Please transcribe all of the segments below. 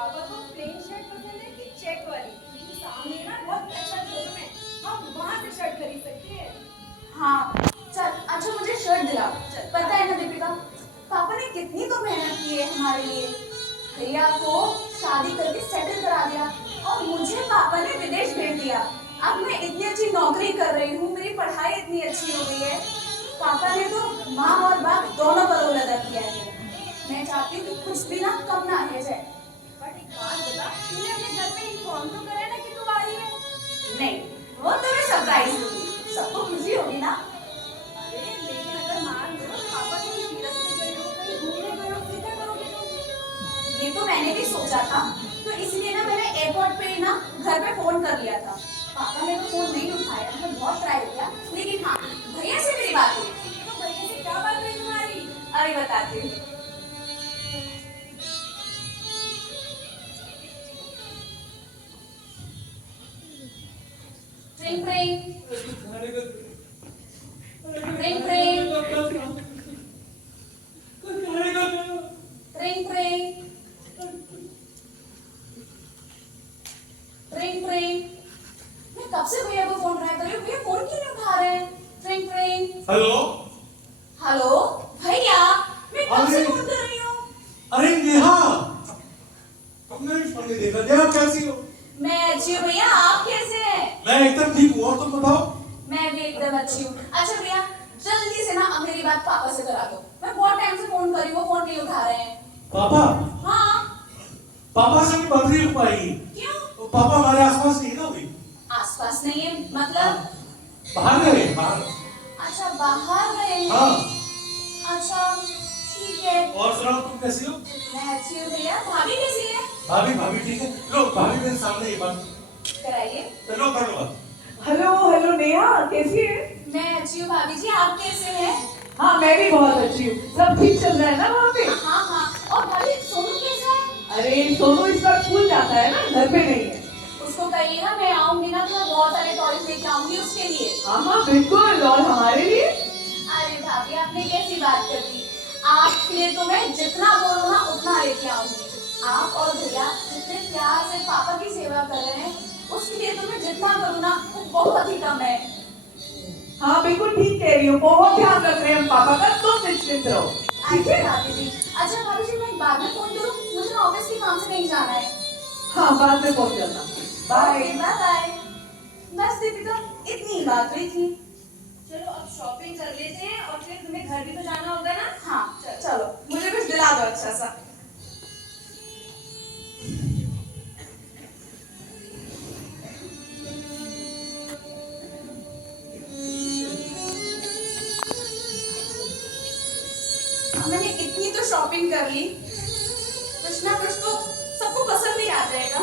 पापा को plain shirt पसंद है कि चेक वाली? क्योंकि सामने ना बहुत अच्छा शोरूम है, हम वहाँ से शर्ट खरीद सकते हैं। हाँ चल, अच्छा मुझे शर्ट दिला। पता है ना दीपिका, पापा ने कितनी तो मेहनत की है हमारे लिए। भैया को शादी करके सेटल करा दिया और मुझे पापा ने विदेश भेज दिया। अब मैं इतनी अच्छी नौकरी कर रही हूँ, मेरी पढ़ाई इतनी अच्छी हो गई है। पापा ने तो माँ और बाप दोनों का रोल अदा किया है। मैं चाहती हूँ कि कुछ भी ना कम ना रह जाए। बट एक बात बता, तूने अपने घर पे इन्फॉर्म तो करा ना कि तू आ रही है? नहीं, वो तो मैं सरप्राइज दूंगी, सबको खुशी होगी ना। अरे लेकिन अगर मान लो पापा कहीं तीरथ पे गए हो, कहीं घूमने गए हो, फिर क्या करोगे तुम? ये तो मैंने भी सोचा था, तो इसलिए ना मैंने एयरपोर्ट पे ना घर पे फोन कर लिया था। पापा ने तो फोन नहीं उठाया, मैंने बहुत ट्राई किया, लेकिन हाँ भैया से मेरी बात हुई। तो भैया से क्या बात हुई तुम्हारी? अभी बताती हूँ। ट्रिंग ट्रिंग ट्रिंग ट्रिंग ट्रिंग ट्रिंग ट्रिंग ट्रिंग। मैं कब से भैया को फोन ट्राई कर रही हूँ, भैया फोन क्यों नहीं उठा रहे हैं? ट्रिंग ट्रिंग। हेलो हेलो भैया, मैं कब से फोन कर रही हूँ। अरे नेहा, तुमने भी फोन नहीं देखा। नेहा कैसी हो? मैं अच्छी हूँ भैया, आप कैसे हैं? मैं एकदम ठीक हूँ, और तुम बताओ। मैं भी एकदम अच्छी हूँ। अच्छा भैया, जल्दी से ना अब मेरी बात पापा से करा दो। मैं बहुत टाइम से फोन कर रही हूँ, वो फोन नहीं उठा रहे हैं। पापा? हाँ। पापा से भी बात नहीं हो पाई। क्यों? तो पापा हमारे आसपास नहीं ना हुई। आसपास नहीं है मतलब? बाहर गए, बाहर। अच्छा बाहर गए हैं। हाँ। अच्छा ठीक है। और सुनाओ, तुम कैसी हो? मैं अच्छी हूँ भैया, भाभी कैसी है? भाभी भाभी ठीक है। लो, भाभी मेरे सामने ये बात कराइए। चलो करो बात। हेलो हेलो नेहा, कैसी है? मैं अच्छी हूँ भाभी जी, आप कैसे हैं? हाँ मैं भी बहुत अच्छी हूँ। सब ठीक चल रहा है ना वहाँ पे? हाँ हाँ। और भाभी सोनू कैसा है? अरे सोनू इस बार स्कूल जाता है ना, घर पे नहीं है। उसको कहिए ना मैं आऊंगी ना तो मैं बहुत सारे टॉयज लेके आऊंगी उसके लिए। हाँ हाँ बिल्कुल, और हमारे लिए? अरे भाभी आपने कैसी बात कर दी, आपके लिए तो मैं जितना बोलूँ ना उतना लेके आऊंगी। आप और भैया जितने प्यार से पापा की सेवा कर रहे हैं, उसके लिए तो मैं जितना करूँ ना वो बहुत ही कम है। हाँ बिल्कुल ठीक कह रही हो, बहुत ध्यान रख रहे हैं हम पापा का, तुम निश्चिंत रहो। ठीक है भाभी जी। अच्छा भाभी जी, मैं बाद में फोन करूँ, मुझे ना ऑफिस के काम से कहीं जाना है। हाँ बाद में फोन करना। Bye bye bye. बस दीपिका, इतनी ही बात हुई थी। चलो अब शॉपिंग कर लेते हैं और फिर तुम्हें घर भी तो जाना होगा ना। हाँ चलो, मुझे कुछ दिला दो अच्छा सा। मैंने इतनी तो शॉपिंग कर ली, कुछ ना कुछ तो सबको पसंद ही आ जाएगा।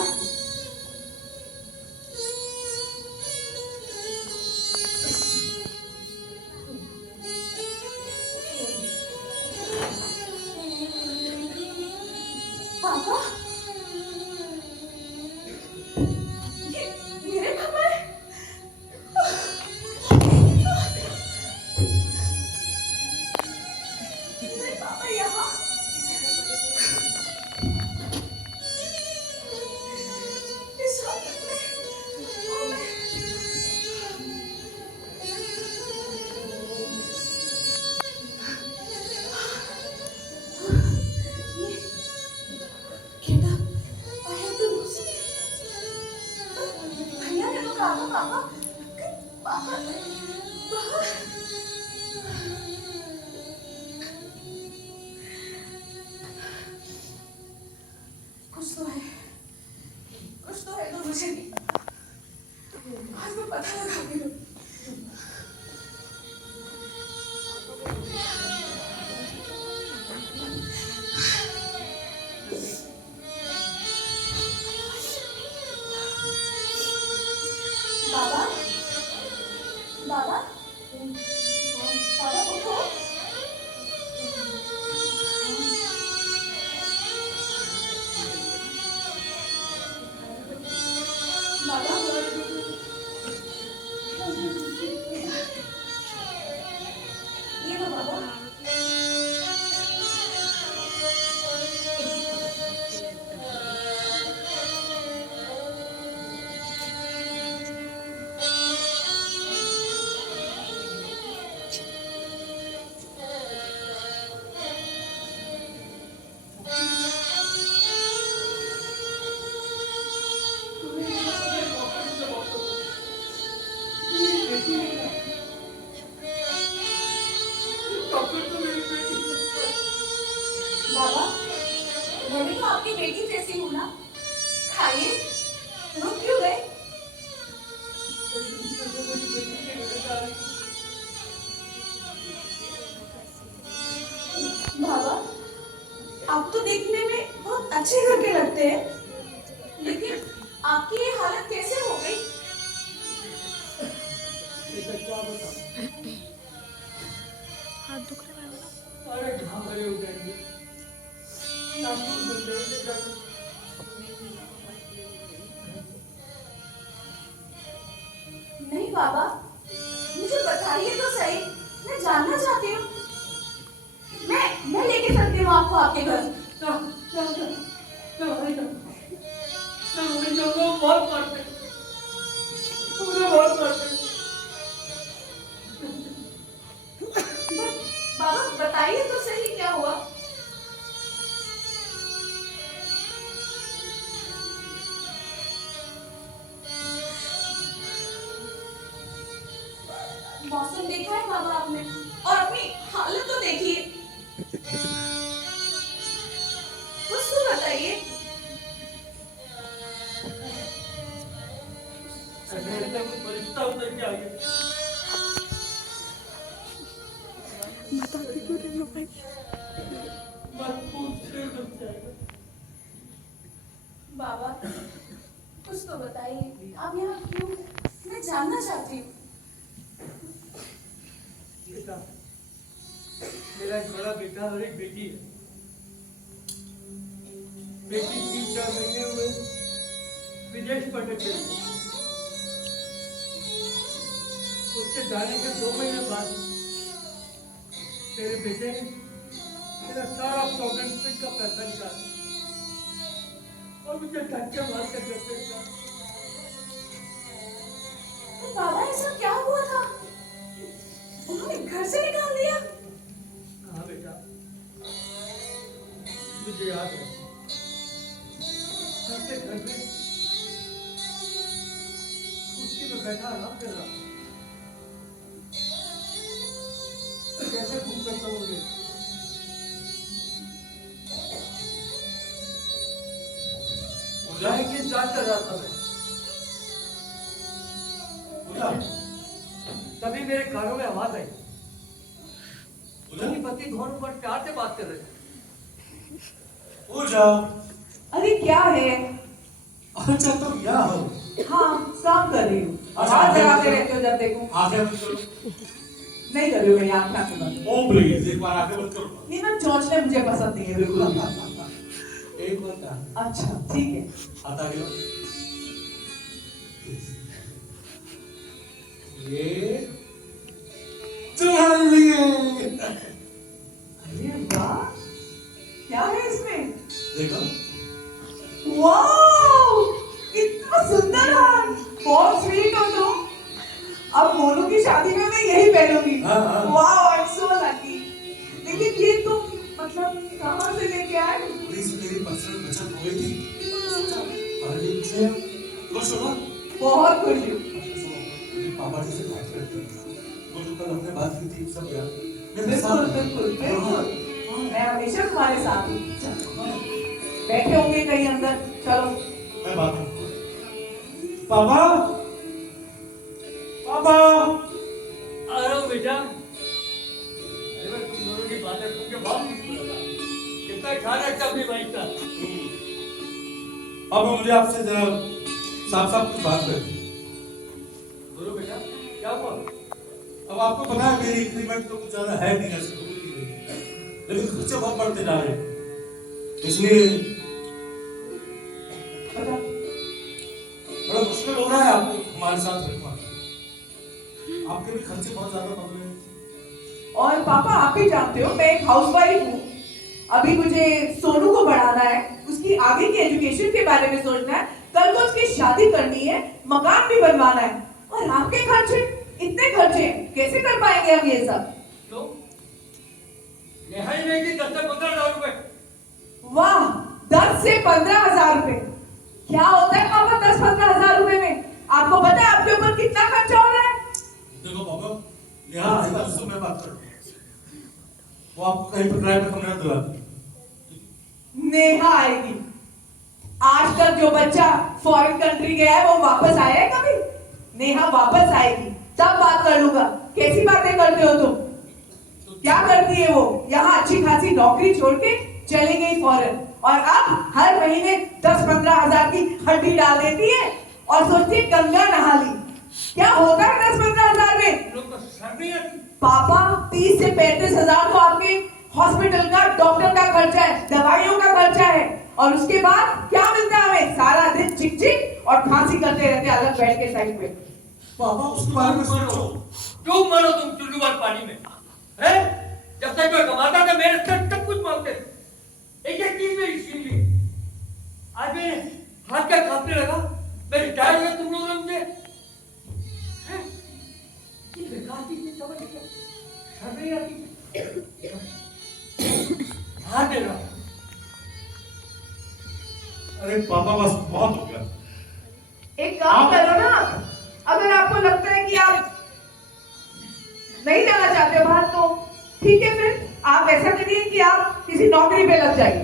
पापा, मेरे पापा है। मेरे पापा यहाँ। इस हालत में और मैं Get up. I have to do something. भैया ने तो कहा था पापा, पापा, पापा। कुछ तो है तो मुझे नहीं पता। आज मैं पता लगाती हूँ। बाबा, बाबा, बाबा उठो। बाबा, ये लो बाबा। खाइए, रुक क्यों गए? बाबा, आप तो देखने में बहुत अच्छे घर के लगते हैं, लेकिन आपकी ये हालत कैसे हो गई? हाथ दुख रहा है मेरा। सारे घावरे हो जाएंगे। नाखून बदलेंगे जाके। नहीं बाबा, मुझे बताइए तो सही, मैं जानना चाहती हूँ। मैं लेके चलती हूँ आपको आपके घर। ना ना ना ना भाई ना ना भाई ना वो बहुत मारते मुझे बहुत मारते। बाबा बताइए तो सही क्या हुआ? मौसम देखा है बाबा आपने, और अपनी हालत तो देखिए। कुछ तो बताइए। ऐसा कुछ परिस्थिति उतर के आ गया। बताते क्यों नहीं हो भाई? मत पूछ फिर डूब जाएगा। बाबा कुछ तो बताइए, आप यहाँ क्यों? मैं जानना चाहती हूँ। बेटा, मेरा एक बड़ा बेटा और एक बेटी है। बेटी 3-4 महीने हुए विदेश पढ़ने चली गई। उसके जाने के 2 महीने बाद मेरे बेटे ने मेरा सारा प्रोविडेंट का पैसा निकाला और मुझे धक्के मार कर देते हैं। तो बाबा ऐसा क्या हुआ था? उन्होंने घर से निकाल दिया? हाँ बेटा, मुझे याद है सबसे घर में कुर्सी में बैठा आराम कर रहा था। कैसे घूम सकता हूँ मुझे? मुझे की जांच कर रहा था मैं। तभी मेरे कानों में आवाज आई। उनकी पति दोनों पर प्यार से बात कर रहे थे। पूजा, अरे क्या है? अच्छा तुम यहाँ हो? हाँ, काम कर रही हूँ। आवाज लगाते रहते हो जब देखो। आंखें बंद करो। नहीं कर रही हूँ मैं आँखें आँखें बंद। ओ प्लीज एक बार आंखें बंद करो। नहीं ना, चौंचने मुझे पसंद नहीं है बिल्कुल। एक बार का। अच्छा ठीक है। हाथ आगे लो। ये चल लिए। अरे वाह, क्या है इसमें? देखो। वाओ, कितना सुंदर है। बहुत स्वीट हो तुम। अब मोनू की शादी में मैं यही पहनूंगी। हाँ, हाँ। Wow, I am so lucky. लेकिन ये तुम मतलब कहाँ से लेके आए? प्लीज मेरी पर्सनल बचत हो गई थी। अरे मुझे खुश हो ना? बहुत खुश हूँ। पापा जी से बात करते हैं। वो जो कल हमने बात की थी सब याद है? मेरे बिल्कुल साथ बिल्कुल बिल्कुल। मैं हमेशा तुम्हारे साथ हूँ। बैठे होंगे कहीं अंदर, चलो। मैं बात करता हूँ। पापा, पापा। आ रहा हूँ बेटा। अरे मैं तुम दोनों की बातें सुन के बहुत खुश हुआ था। कितना ख्याल रखता अपनी वाइफ का। अब मुझे आपसे जरा साफ साफ कुछ बात करनी है। बोलो बेटा, क्या हुआ? अब आपको पता है मेरी इंक्रीमेंट तो कुछ ज्यादा है नहीं, ऐसे हो ही नहीं रही। लेकिन खर्चे बहुत बढ़ते जा रहे हैं, इसलिए बड़ा मुश्किल हो रहा है आपको हमारे साथ रहना। आपके भी खर्चे बहुत ज्यादा बढ़ रहे हैं। और पापा आप भी जानते हो मैं एक हाउसवाइफ हूँ। अभी मुझे सोनू को बढ़ाना है, उसकी आगे की एजुकेशन के बारे में सोचना है, कल को उसकी शादी करनी है, मकान भी बनवाना है। और आपके खर्चे, इतने खर्चे कैसे कर पाएंगे हम ये सब? तो यहाँ ही नहीं कि 10 से 15 हज़ार रुपए। वाह, 10 से 15 हजार रुपए। क्या होता है पापा 10-15 हजार रुपए में? आपको पता है आपके ऊपर कितना खर्चा हो रहा है? देखो पापा, यहाँ आएगा उससे मैं बात करूँ, वो आपको कहीं पर किराए पे कमरा दिला देगी। नेहा आएगी। आज तक जो बच्चा फॉरेन कंट्री गया है वो वापस आया है कभी? नेहा वापस आएगी तब बात कर लूंगा। कैसी बातें करते हो तुम? क्या करती है वो? यहाँ अच्छी खासी नौकरी छोड़ के चली गई फॉरेन, और अब हर महीने 10-15 हजार की हड्डी डाल देती है और सोचती है गंगा नहा ली। क्या होता है 10-15 हजार में? लोग तो सर नहीं आती। पापा 30 से 35 हजार तो आपके हॉस्पिटल का, डॉक्टर का खर्चा है, दवाइयों का खर्चा है, और उसके बाद क्या मिलता है हमें? सारा दिन चिक चिक और खांसी करते रहते अलग बेड के साइड पे। पापा उसके बारे में सोचो। क्यों मरो तुम चुल्लू वाले पानी में? हैं? जब तक मैं कमाता था मेरे से सब कुछ मांगते थे, एक एक चीज में इसीलिए आज मेरे हाथ क्या कांपने लगा। मैं रिटायर हो गया, तुम लोगों ने मुझे हैं? ये बेकार चीज नहीं समझ रहे, शर्म नहीं आती। हाँ दे रहा। अरे पापा बस बहुत हो गया। एक काम करो ना, अगर आपको लगता है कि आप नहीं जाना चाहते बाहर तो ठीक है, फिर आप ऐसा करिए कि आप किसी नौकरी पे लग जाइए।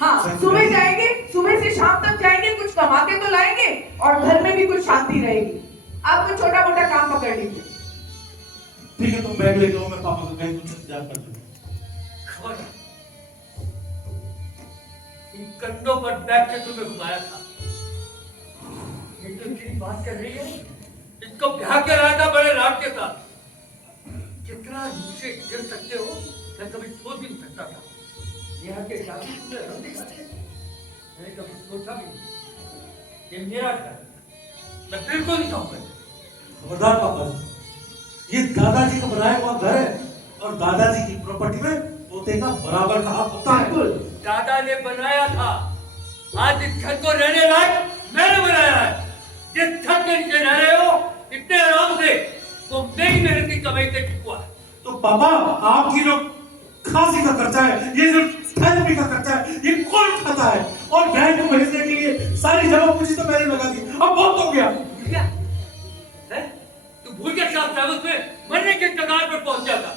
हाँ, सुबह जाएंगे, सुबह से शाम तक जाएंगे, कुछ कमा के तो लाएंगे और घर में भी कुछ शांति रहेगी। आप कुछ छोटा मोटा काम पकड़ लीजिए। ठीक है, तुम बैग लेके आओ, मैं पापा को कहीं कुछ इंतजाम कर दूंगा। इन कंधों पर बैठ के तुम्हें घुमाया था, ये तो तेरी बात कर रही है। इसको ब्याह के लाया था बड़े राज के साथ। कितना नीचे गिर सकते हो मैं कभी सोच भी नहीं सकता था। यहाँ के शादी तुमने रंग दिखाते, मैंने कभी सोचा भी नहीं। ये मेरा घर, मैं बिल्कुल नहीं चाहूंगा। खबरदार पापा, ये दादाजी का बनाया हुआ घर है और दादाजी की प्रॉपर्टी में पोते का बराबर का हक होता है। दादा ने बनाया था, आज इस घर को रहने लायक मैंने बनाया है। जिस छत के नीचे रह रहे हो इतने आराम से, वो मेरी मेहनत की कमाई से हुआ है। तो पापा, आपकी जो खांसी का खर्चा है, ये जो थेरेपी का खर्चा है, ये कौन उठाता है? और बैंक को भेजने के लिए सारी जमा पूंजी तो मैंने लगा दी। अब बहुत हो गया। भूल गया? हैं? तू भूल गया साहब ट्रैवल्स में मरने के कगार पर पहुंच जाता।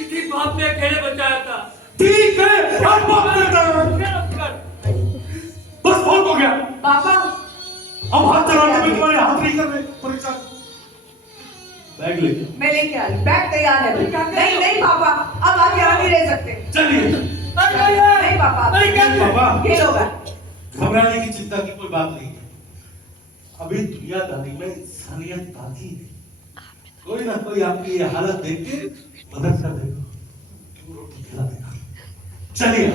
इसी बाप ने अकेले बचाया था। ठीक है, अब बात करता हूं। बस बहुत हो गया। पापा, अब हाथ चलाने में तुम्हारे हाथ नहीं कर रहे। परीक्षा बैग लेके मैं लेके आ रही, बैग तैयार है। नहीं नहीं पापा, अब आप यहाँ नहीं रह सकते। चलिए। नहीं पापा, पापा, ये लो बैग। घबराने की चिंता की कोई बात नहीं है। अभी दुनियादारी में इंसानियत बाकी है। कोई ना कोई आपकी ये हालत देख के मदद कर देगा, रोटी खिला देगा। चलिए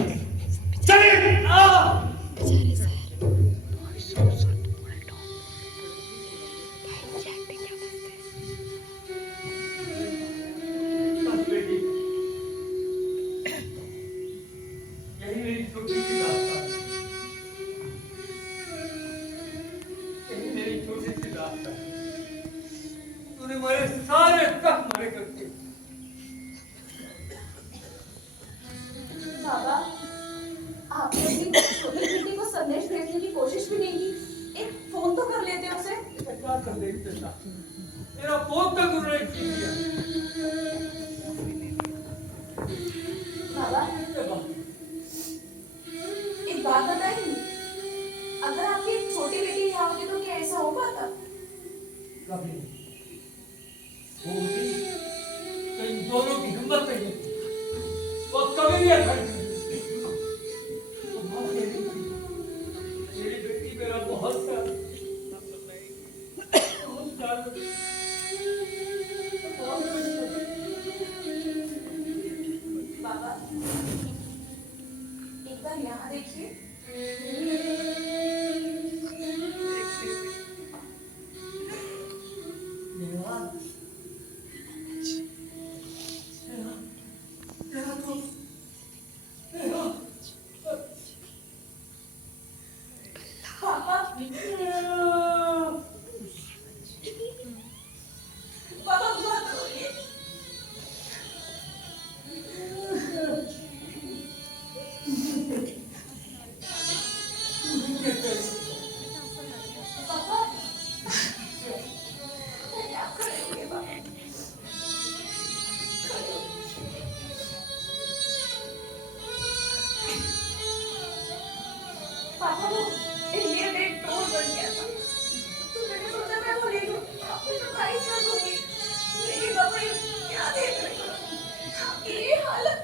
चलिए। यही मेरी छोटी सी दास्तान, यही मेरी छोटी सी दास्तान। तूने मेरे सारे तक मरे करते। बाबा, आपने अपनी छोटी बेटी को संदेश भेजने की कोशिश भी नहीं की। एक फोन तो कर लेते उसे। क्या कर देखते था? तेरा फोन तक उन्होंने छीन लिया। बाबा, एक बात बताइए, अगर आपकी छोटी बेटी यहाँ होती तो क्या ऐसा हो पाता? कभी होगी तो इन दोनों की हिम्मत नहीं थी, वो कभी नहीं ऐसा नहीं। मेरी बेटी मेरा बहुत प्यार, बहुत प्यार, बाबा, एक बार यहाँ देखिए। नेहा, नेहा तो नेहा, पापा, पापा मत रोइए। पापा, क्या करेंगे पापा? पापा वो इंडियन एक टूर बन गया था, तो मैंने सोचा मैं वो ले लूं, आपको सरप्राइज कर दूंगी। लेकिन पापा ये क्या देख रहे हो? ये हालत।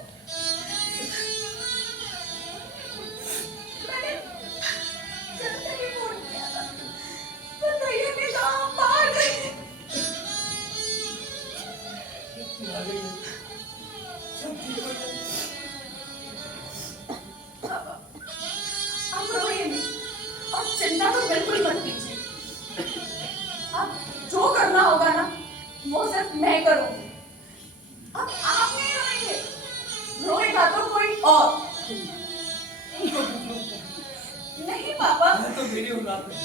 मैंने जब तक ही फोन किया था, पर भैया ने कहा हम बाहर गए। आ गई है। सब ठीक हो जाएगा। आप रोइए नहीं और चिंता तो बिल्कुल मत कीजिए। अब जो करना होगा ना वो सिर्फ मैं करूंगी। अब आप नहीं रोएंगे, रोएगा तो कोई और। नहीं पापा, मैं तो मेरी औलाद है।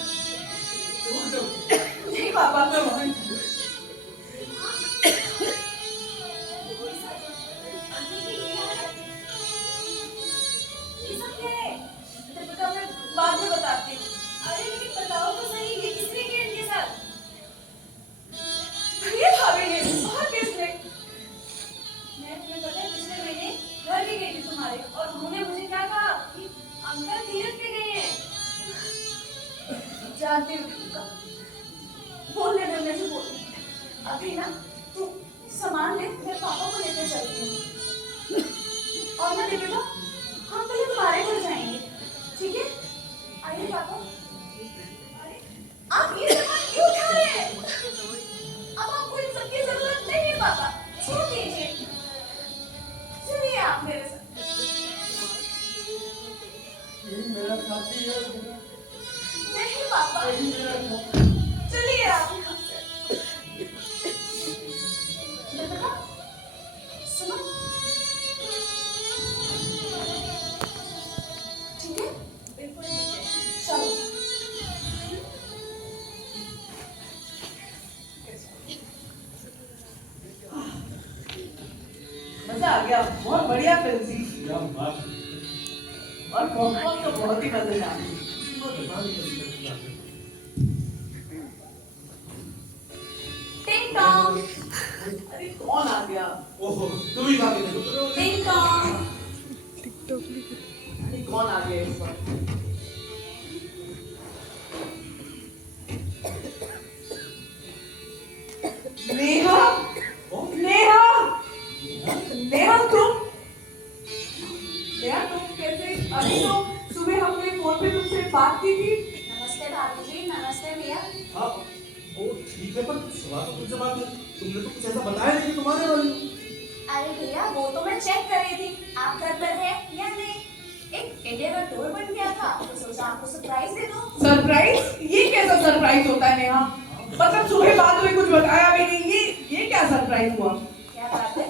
छोड़ दो। नहीं पापा, मैं वहाँ ही हूँ। ये सब क्या है? दीपिका मैं बाद में बताती हूँ। अरे लेकिन बताओ तो सही, ये किसने किया इनके साथ? ये भाभी ने और किसने? मैं तुम्हें पता है पिछले महीने घर भी गई थी तुम्हारे और उन्होंने मुझे क्या कहा कि अंकल तीरथ पे गए हैं। जानती हूँ दीपिका, बोल ले मैं जो बोलूँ। अभी ना तू सामान ले, मैं पापा को लेकर चलती हूँ। और ना दीपिका, हम पहले तुम्हारे घर जाएंगे, ठीक है? आइए पापा। अरे आप ये सामान क्यों उठा रहे हैं? अब आपको इन सब की जरूरत नहीं है पापा, छोड़ दीजिए। चलिए आप मेरे साथ। यही मेरा साथी है। नहीं पापा, यही मेरा साथी। चलिए आप यहाँ से। दीपिका, सुनो। ठीक है? बिल्कुल ठीक है। चलो। मजा आ गया, बहुत बढ़िया फिल्म थी क्या बात है। और पॉपकॉर्न तो बहुत ही मजेदार। टिंग टॉन्ग, अरे कौन आ गया? ओहो, तुम ही बात करो। टिंग टॉन्ग। अरे कौन आ गया इस बार? नेहा, नेहा, नेहा तुम कैसे? अभी तो सुबह हमने फोन पे तुमसे बात की थी। नमस्ते भाभी जी, नमस्ते भैया। हाँ, वो ठीक है, पर सवाल तो तुमसे बात है। तुमने तो कुछ ऐसा बताया नहीं कि तुम्हारे वाली हो। अरे भैया वो तो मैं चेक कर रही थी आप घर पर है या नहीं। एक इंडिया का टूर बन गया था तो सोचा आपको सरप्राइज दे दूं। सरप्राइज? ये कैसा सरप्राइज होता है नेहा? मतलब सुबह बात हुई, कुछ बताया भी नहीं, ये क्या सरप्राइज हुआ? क्या बात है,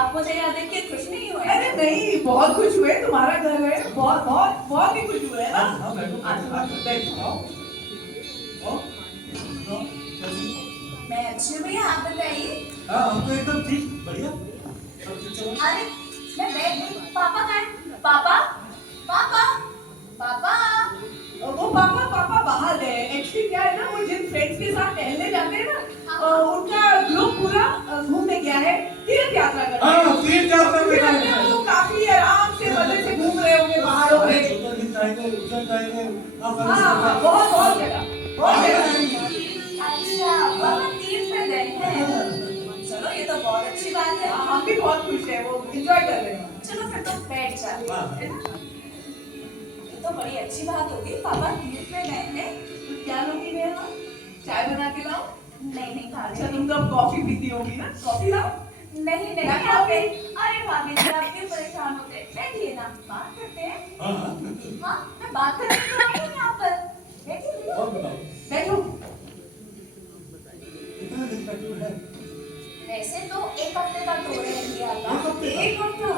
आप मुझे याद देख के खुश नहीं हुए? अरे नहीं, बहुत खुश हुए, तुम्हारा घर है, बहुत बहुत बहुत ही खुश हुए, है ना? हाँ, बैठो, बैठो, बैठो, आओ। आओ, आओ, कैसी? मैं अच्छी हूँ भैया, आप बताइए। हाँ, हम तो एकदम ठीक, बढ़िया। सब ठीक चल रहा है? अरे मैं बैठ गई, पापा कहाँ हैं? पापा, पापा, पापा। वो पापा बाहर गए। एक्चुअली क्या है ना, वो जिन फ्रेंड्स के साथ टहलने जाते हैं ना, उनका ग्रुप पूरा घूमने गया है, तीर्थ यात्रा करने। हाँ, तीर्थ यात्रा में मुझे लगता है गए हैं। वो काफी आराम से मजे से घूम रहे होंगे पहाड़ों अरे, में। उधर भी जाएंगे, उधर जाएंगे। हाँ, हाँ, बहुत बहुत जगह जाएंगे। अच्छा पापा तीर्थ में गए हैं, चलो ये तो बहुत अच्छी बात है। हम भी बहुत खुश हैं, वो एंजॉय कर रहे हैं। चलो फिर तो बैठ जाते हाँ। हैं, है ना? ये तो बड़ी अच्छी बात होगी, पापा तीर्थ में गए हैं। तो क्या लोगी नेहा? चाय बना के लाओ? नहीं नहीं अच्छा, भाभी, तुम तो अब कॉफी पीती होगी ना? कॉफी लाओ। नहीं नहीं क्या आप कॉफी? अरे भाभी जी आप क्यों परेशान होते हैं? बैठिए ना, बात करते हैं। हाँ, हाँ। हाँ मैं बात करने तो आई हूँ यहाँ पर, बैठिए भैया। और बताओ, बैठो। कितना दिन का टूर है? वैसे तो एक हफ्ते का टूर है इंडिया का। एक हफ्ते का? एक हफ्ता?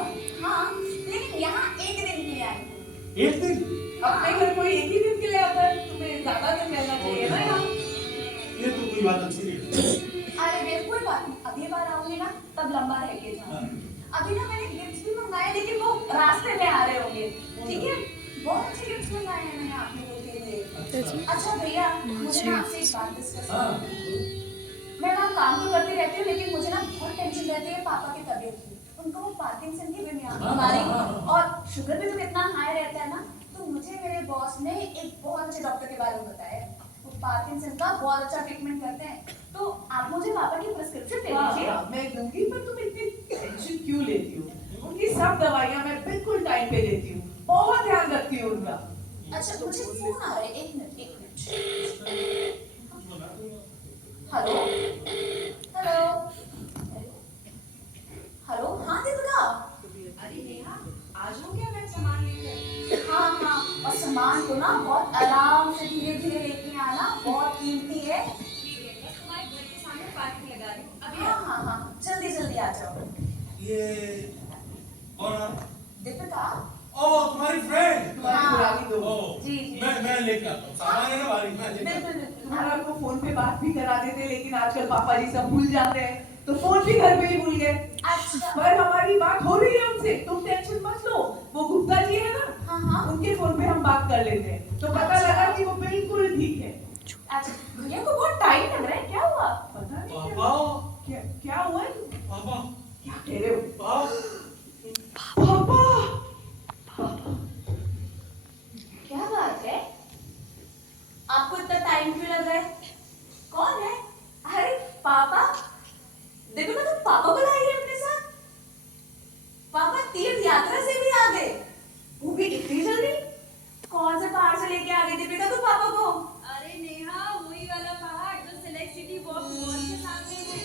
हाँ, लेकिन यहाँ एक दिन के लिए आई हूँ। एक दिन? अपने घर कोई एक ही दिन के लिए आता है, तुम्हें ज्यादा दिन रहना चाहिए ना यहाँ। ये तो कोई बात अच्छी नहीं है। अरे वे कोई बात नहीं, अगली बार आऊंगी ना तब लंबा रह के जाऊंगी। हाँ। अभी ना मैंने गिफ्ट्स भी मंगाए, लेकिन वो रास्ते में आ रहे होंगे, ठीक है? बहुत अच्छे गिफ्ट्स मंगाए हैं मैंने आप लोगों के लिए। अच्छा भैया, मुझे ना आपसे एक बात डिस्कस हाँ, करनी है। मैं ना काम तो करती रहती हूँ, लेकिन मुझे ना बहुत टेंशन रहती है पापा की तबीयत की। उनको वो पार्किंसन की बीमारी और शुगर भी तो कितना हाई रहता है ना, तो मुझे मेरे बॉस ने एक बहुत अच्छे डॉक्टर पार्किंसन का बहुत अच्छा ट्रीटमेंट करते हैं। तो आप मुझे पापा की प्रिस्क्रिप्शन दे दीजिए। हाँ, मैं दूंगी, पर तुम इतनी टेंशन क्यों लेती हो? उनकी सब दवाइयाँ मैं बिल्कुल टाइम पे देती हूँ, बहुत ध्यान रखती हूँ उनका। अच्छा, मुझे फोन आ रहा है, एक मिनट। हेलो हेलो हेलो, हाँ दीपिका। अरे नेहा, आज हो क्या? मैं सामान लेके। हाँ हाँ, और सामान को ना बहुत आराम से धीरे धीरे लेके आना, बहुत कीमती है। ठीक है, बस तुम्हारे घर के सामने पार्किंग लगा रही हूँ, अभी हाँ हाँ हाँ, जल्दी जल्दी आ जाओ। ये और दीपिका। ओ तुम्हारी फ्रेंड। तुम्हारी पुरानी दोस्त। ओ जी, जी। मैं लेके आता हूँ, सामान है ना भारी, मैं लेके आता बिल्कुल बिल्कुल। तुम्हारा को फोन पे बात भी करा देते, लेकिन आजकल पापा जी सब भूल जाते हैं, तो फोन भी घर पे ही भूल गए। अच्छा। पर हमारी बात हो रही है उनसे, तुम टेंशन मत लो। वो गुप्ता जी है ना, हाँ हाँ। उनके फोन पे हम बात कर लेते हैं, तो पता अच्छा। लगा कि वो बिल्कुल ठीक है। अच्छा, भैया को बहुत टाइम लग रहा है, क्या हुआ? पता नहीं पापा क्या हुआ है? पापा क्या कह रहे हो? पापा पापा, क्या बात है? आपको इतना टाइम क्यों लग रहा है? कौन है? अरे पापा। देखो ना, तुम पापा को लाई है अपने साथ। पापा तीर्थ यात्रा से भी आ गए, वो भी इतनी जल्दी। कौन से पहाड़ से लेके आ गई दीपिका तुम पापा को? अरे नेहा, वही वाला पहाड़ जो सिलेक्ट सिटी वॉक मॉल के सामने है।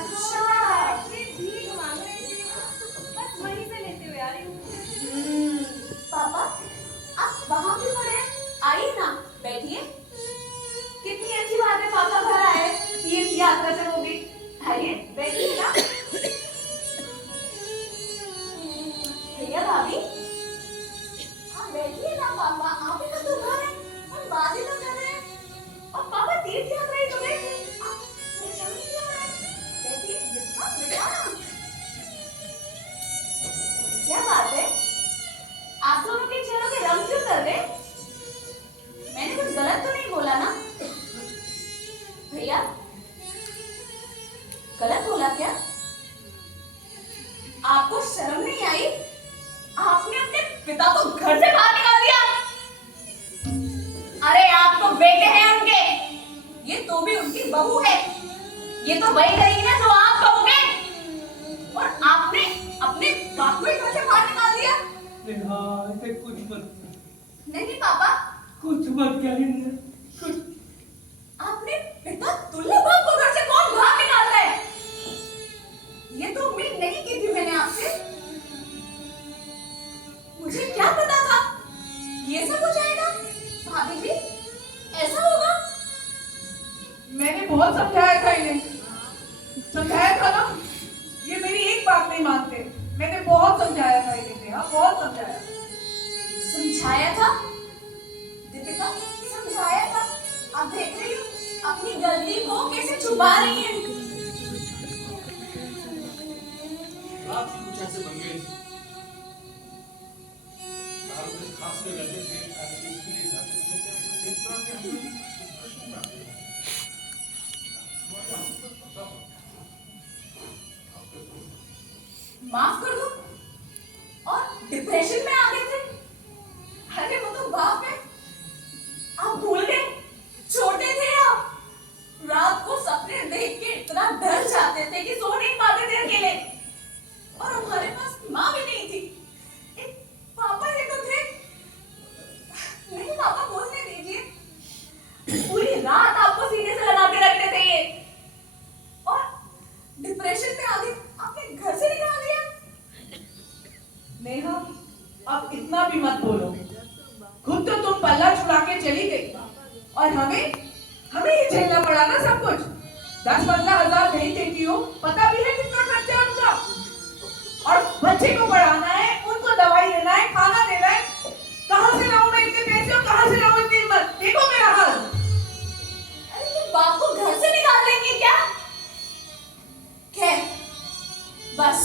अच्छा। ये भीख मांग रही थी, बस वहीं से लेते हुए आ रही हूँ। पापा, आप वहां क्यों खड़े हैं? आइए ना, बैठिए। कितनी अच्छी बात है, पापा घर आए तीर्थ यात्रा से, वो भी। आइए बैठिए ना। भैया भाभी, हाँ बैठिए ना पापा, आप ही का तो घर है, हम बात ही तो कर रहे हैं। और पापा तीर्थ यात्रा ही तो गए थे, आप परेशान क्यों हो रहे हैं? बैठिए, बैठा ना। क्या बात है, आप दोनों के चेहरों के रंग क्यों कर रहे? मैंने कुछ गलत तो नहीं बोला ना? भैया, गलत बोला क्या? आपको शर्म नहीं आई? आपने अपने पिता को घर से बाहर निकाल दिया। अरे आप तो बेटे हैं उनके, ये तो भी उनकी बहू है। ये तो वही करेगी ना जो आप कहोगे। और आपने अपने बाप को ही घर से बाहर निकाल दिया। नेहा, इसे कुछ मत नहीं पापा, कुछ मत करेंगे, कुछ आपने पिता तुल्य बाप को घर से कौन बाहर निकालता है? ये तो उम्मीद नहीं की थी मैंने आपसे। मुझे क्या पता था ये सब हो जाएगा। भाभी जी, ऐसा होगा? मैंने बहुत समझाया था इन्हें, समझाया था ना, ये मेरी एक बात नहीं मानते। मैंने बहुत समझाया था इन्हें नेहा, बहुत समझाया। समझाया था दीपिका, समझाया था। अब देख रही हूँ अपनी गलती को कैसे छुपा रही है। रात ही कुछ ऐसे बन गए थे। सारे दिन खांसते रहते थे, खाने के लिए जाते थे, इस तरह के हम लोग डिप्रेशन में आ गए। माफ कर दो, और डिप्रेशन में आ गए थे? अरे वो तो बाप है, आप भूल गए? छोटे थे आप, रात को सपने देख के इतना डर जाते थे कि सो नहीं पाते थे अकेले। और हमारे पास माँ भी नहीं थी, एक पापा ही तो थे। नहीं पापा, बोलने दीजिए। पूरी रात आपको सीने से लगा के रखते थे ये, और डिप्रेशन में आ गए, आपने घर से निकाल दिया। नेहा, अब इतना भी मत बोलो। खुद तो तुम पल्ला छुड़ा के चली गई, और हमें ही झेलना पड़ा ना सब कुछ। 10-15 हजार नहीं देती हो, पता भी है कितना खर्चा उनका। और बच्चे को पढ़ाना है, उनको दवाई देना है, खाना देना है। कहाँ से लाऊं मैं इतने पैसे, और कहाँ से लाऊं इतनी हिम्मत? देखो मेरा हाल। अरे तुम बाप को घर से निकाल देंगे क्या? खैर, बस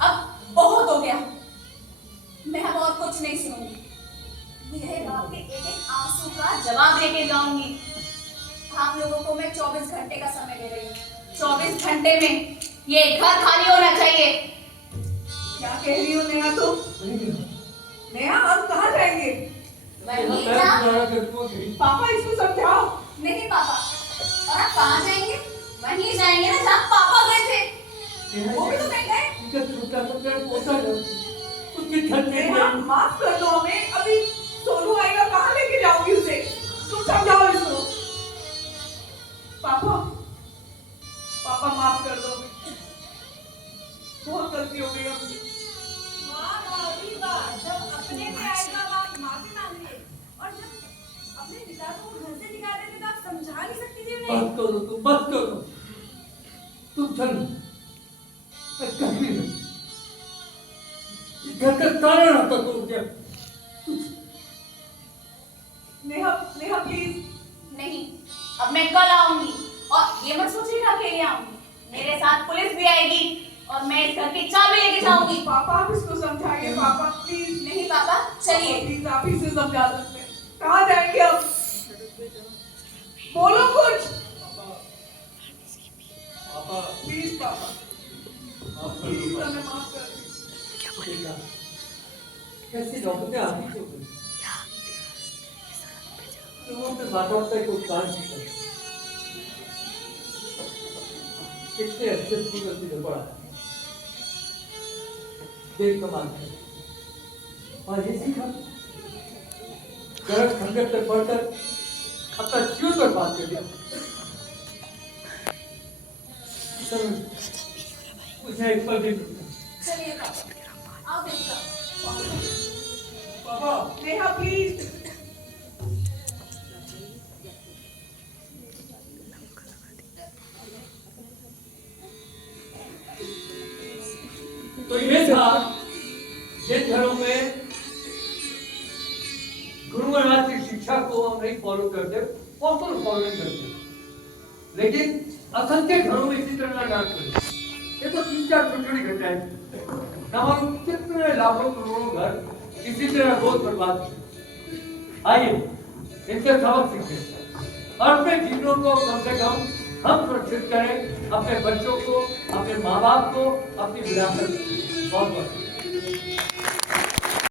अब बहुत हो गया, मैं अब और कुछ नहीं सुनूंगी। मेरे बाप के एक एक आंसू का जवाब लेके जाऊंगी। आप लोगों को मैं 24 घंटे का समय दे रही हूँ। 24 घंटे में ये घर खाली होना चाहिए। क्या कह रही हो नेहा तुम? नेहा, हम कहाँ जाएंगे? वही मैं ना, तुम्हारा करता हूँ। पापा, इसको समझाओ। नहीं और आप कहाँ जाएंगे? वहीं जाएंगे ना जहाँ पापा गए थे। वो भी तो नहीं गए। इनका छोटा सा पेड़ पौधा है, उसके घर में नेहा, माफ कर दो हमें, अभी सोनू आएगा, कहाँ लेके जाओगी उसे? तुम समझाओ इसको। पापा, पापा माफ कर दो, बहुत गलती हो गई हमसे। जब अपने पे आएगा आप माफी मांग लिए, और जब अपने पिता को घर से निकाले थे तो आप समझा नहीं सकती थी उन्हें। बस करो तुम, बस करो तुम। चलो मैं कहीं नहीं, इस घर का ताला ना तोड़ दिया। नेहा, नेहा प्लीज। नहीं, अब मैं कल आऊंगी और ये मत सोचिएगा अकेले आऊंगी, मेरे साथ पुलिस भी आएगी और मैं इस घर की चाबी लेके जाऊंगी। पापा आप इसको समझाइए, पापा प्लीज। नहीं पापा, चलिए। प्लीज आप इसे समझा सकते हैं। कहाँ जाएंगे अब? बोलो कुछ। पापा प्लीज पापा, प्लीज हमें माफ कर दीजिए। कैसी नौबतें आती क्यों गई? लोगों पे माता पिता को उपकार नहीं करते। कितने अच्छे स्कूल में तुझे पढ़ा है, देख कमाल है, और ये सीखा गलत संगत में पढ़कर अपना जीवन बर्बाद कर दिया। मुझे एक पल भी नहीं मिला। चलिए पापा, आओ देखो। पापा नेहा प्लीज। तो ये था जिन घरों में गुरु महाराज की शिक्षा को हम नहीं फॉलो करते, फॉलो नहीं करते, लेकिन असंख्य घरों में इसी तरह ना करते। ये तो 3-4 छोटी घटनाएं, न मालूम कितने लाखों करोड़ों घर इसी तरह रोज बर्बाद हुए। आइए इनसे सबक सीखें और अपने जीवनों को कम से कम हम सुरक्षित करें, अपने बच्चों को, अपने माँ बाप को, अपनी विरासत को। बहुत बहुत